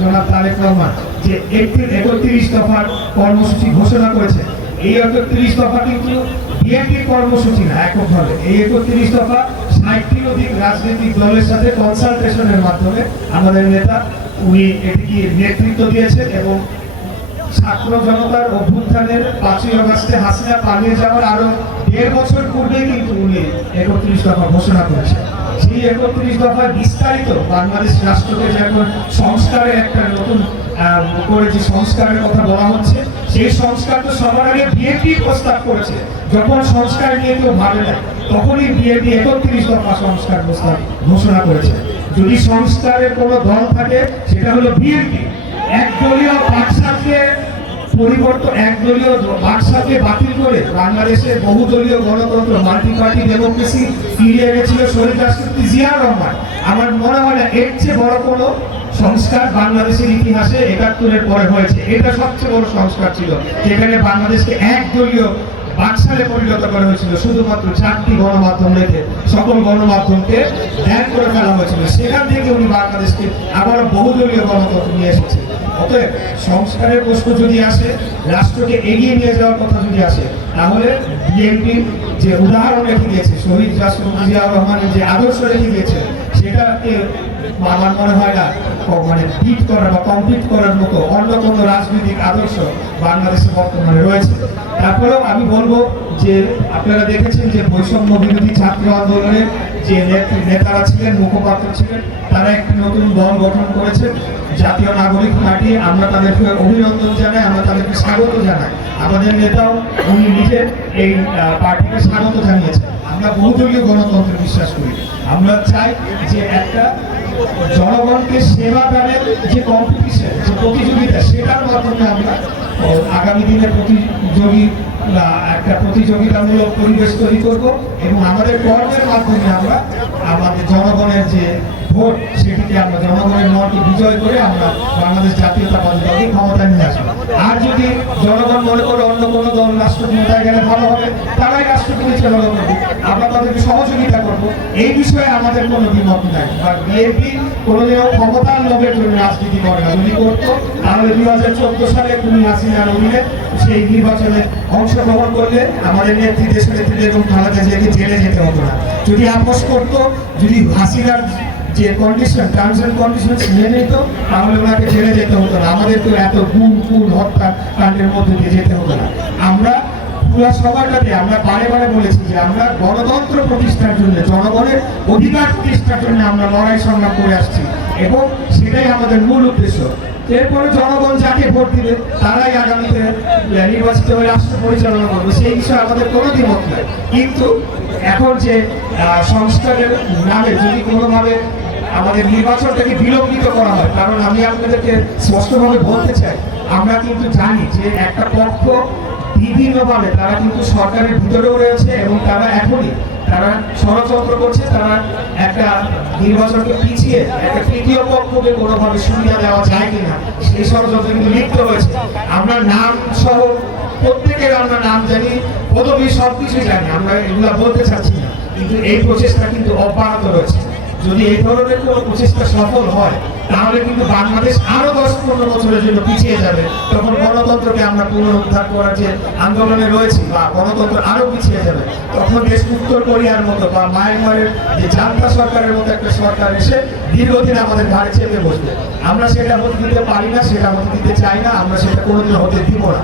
জনাব তারেক রহমান, যে একত্রিশ দফার কর্মসূচি ঘোষণা করেছে। এই একত্রিশ দফা কিন্তু বিএনপির কর্মসূচি না এককভাবে এই একত্রিশ দফা ষাটটির অধিক রাজনৈতিক দলের সাথে কনসালটেশনের মাধ্যমে আমাদের নেতা, উনি এটিকে নেতৃত্ব দিয়েছেন এবং ছাত্র জনতার অভ্যুত্থানের পাঁচই অগাস্টে হাসিনা পালিয়ে যাওয়ার আরও দেড় বছর পূর্বে কিন্তু উনি একত্রিশ দফা ঘোষণা করেছেন। সেই একত্রিশ দফা বিস্তারিত বাংলাদেশ রাষ্ট্রকে যখন সংস্কারের একটা নতুন করে যে সংস্কারের কথা বলা হচ্ছে, সেই সংস্কার তো সবার আগে বিএনপি প্রস্তাব করেছে। যখন সংস্কার নিয়ে কেউ ভাবে না, তখনই বিএনপি একত্রিশ দফা সংস্কার প্রস্তাব ঘোষণা করেছে। যদি সংস্কারের কোনো দল থাকে, সেটা হলো বিএনপি। একদলীয় বাকশাকে পরিবর্তন একদলীয় বাকশাকে বাতিল করে বাংলাদেশের বহুদলীয় গণতন্ত্র মাল্টি পার্টি, ডেমোক্রেসি ফিরিয়ে গেছিল শরীর রাষ্ট্রপতি জিয়া রহমান। আমার মনে হয় না, এর চেয়ে বড় কোনো সংস্কার বাংলাদেশের ইতিহাসে একাত্তরের পরে হয়েছে। এটা সবচেয়ে বড় সংস্কার ছিল, যেখানে বাংলাদেশকে একদলীয় বাকশালে পরিণত করা হয়েছিল। শুধুমাত্র চারটি গণমাধ্যম রেখে সকল গণমাধ্যমকে ব্যান করে ফেলা হয়েছিল। সেখান থেকে উনি বাংলাদেশকে আবারও বহুদলীয় গণতন্ত্র নিয়ে এসেছে। অতএব সংস্কারের প্রশ্ন যদি আসে, রাষ্ট্রকে এগিয়ে নিয়ে যাওয়ার কথা যদি আসে, তাহলে বিএনপি যে উদাহরণ রেখে দিয়েছে, শহীদ রাষ্ট্রপতি জিয়া রহমানের যে আদর্শ রেখে দিয়েছে সেটাকে আমার মনে হয় না মানে বিট করার বা কমপ্লিট করার মতো অন্য কোনো রাজনৈতিক আদর্শ বাংলাদেশে বর্তমানে রয়েছে। তারপরেও আমি বলব যে আপনারা দেখেছেন যে বৈষম্য বিরোধী ছাত্র আন্দোলনের যে নেত- নেতারা ছিলেন, মুখপাত্র ছিলেন, তারা একটি নতুন দল গঠন করেছে। জাতীয় নাগরিক পার্টি, আমরা তাদেরকে অভিনন্দন জানাই, আমরা তাদেরকে স্বাগত জানাই। আমাদের নেতাও, উনি নিজে এই পার্টিকে স্বাগত জানিয়েছেন। আমরা বহুদলীয় গণতন্ত্রে বিশ্বাস করি। আমরা চাই যে একটা জনগণকে সেবা দানের যে কম্পিটিশন যে প্রতিযোগিতা, সেটার মাধ্যমে আমরা আগামী দিনে প্রতিযোগী একটা প্রতিযোগিতামূলক পরিবেশ তৈরি করব এবং আমাদের কর্মের মাধ্যমে আমরা আমাদের জনগণের যে ভোট, সেটিকে আমরা জনগণের মনকে বিজয় করে আমরা বাংলাদেশ জাতীয়তাবাদী দলকে ক্ষমতা নিয়ে আসব। যদি জনগণ মনে করে অন্য কোনো দল রাষ্ট্র ক্ষমতায় গেলে ভালো হবে? তারাই রাষ্ট্র পরিচালনা করবে আমরা তাদেরকে সহযোগিতা করব। এই বিষয়ে আমাদের কোনো দ্বিমত নাই। বা বিএনপি কোনোদিনও ক্ষমতার লোভের জন্য রাজনীতি করে না। যদি করতো, তাহলে দুই হাজার চোদ্দ সালে তুমি হাসিনার অধীনে সেই নির্বাচনে অংশগ্রহণ করলে আমাদের নেত্রী দেশ নেত্রী এবং খালেদা জিয়াকে জেলে যেতে হতো না। যদি আপোষ করতো, যদি হাসিনার যে কন্ডিশন টার্মস অ্যান্ড কন্ডিশন নিয়ে নিত তাহলে ওনাকে ছেড়ে যেতে হতো না। আমাদের তো এত গুম, খুন, হত্যা কাণ্ডের মধ্যে দিয়ে যেতে হতো না। আমরা পুরা সবারটাতে আমরা বারে বারে বলেছি যে আমরা গণতন্ত্র প্রতিষ্ঠার জন্য, জনগণের অধিকার প্রতিষ্ঠার জন্য আমরা লড়াই সংগ্রাম করে আসছি। এবং সেটাই আমাদের মূল উদ্দেশ্য। এরপরে জনগণ যাকে ভোট দিবে, তারাই আগামীতে নির্বাচিত হয়ে রাষ্ট্র পরিচালনা করবে। সেই বিষয়ে আমাদের কোনো দ্বিমত নাই। কিন্তু এখন যে সংস্কারের নামে যদি কোনোভাবে আমাদের নির্বাচনটাকে বিলম্বিত করা হয়, কারণ আমি আপনাদেরকে স্পষ্টভাবে বলতে চাই, আমরা কিন্তু জানি যে একটা পক্ষ বিভিন্নভাবে তারা কিন্তু সরকারের ভিতরেও রয়েছে এবং তারা এখনই তারা ষড়যন্ত্র করছে, তারা একটা নির্বাচনকে পিছিয়ে, একটা তৃতীয় পক্ষকে কোনোভাবে সুবিধা দেওয়া যায় কিনা, সেই ষড়যন্ত্র কিন্তু লিপ্ত হয়েছে আমরা নাম সহ প্রত্যেকের আমরা নাম জানি, পদবী সব কিছুই জানি, আমরা এগুলা বলতে চাচ্ছি না, কিন্তু এই প্রচেষ্টা কিন্তু অব্যাহত রয়েছে। যদি এই ধরনের কোনো প্রচেষ্টা সফল হয়, তাহলে কিন্তু বাংলাদেশ আরও দশ পনেরো বছরের জন্য পিছিয়ে যাবে। তখন গণতন্ত্রকে আমরা পুনরুদ্ধার করার যে আন্দোলনে রয়েছি বা গণতন্ত্র আরও পিছিয়ে যাবে। তখন দেশ উত্তর কোরিয়ার মতো বা মায়ানমারের যে জান্তা সরকারের মতো একটা সরকার এসে দীর্ঘদিন আমাদের ঘাড়ে চেপে বসবে। আমরা সেটা হতে দিতে পারি না, সেটা হতে দিতে চাই না, আমরা সেটা কোনোদিন হতে দিব না।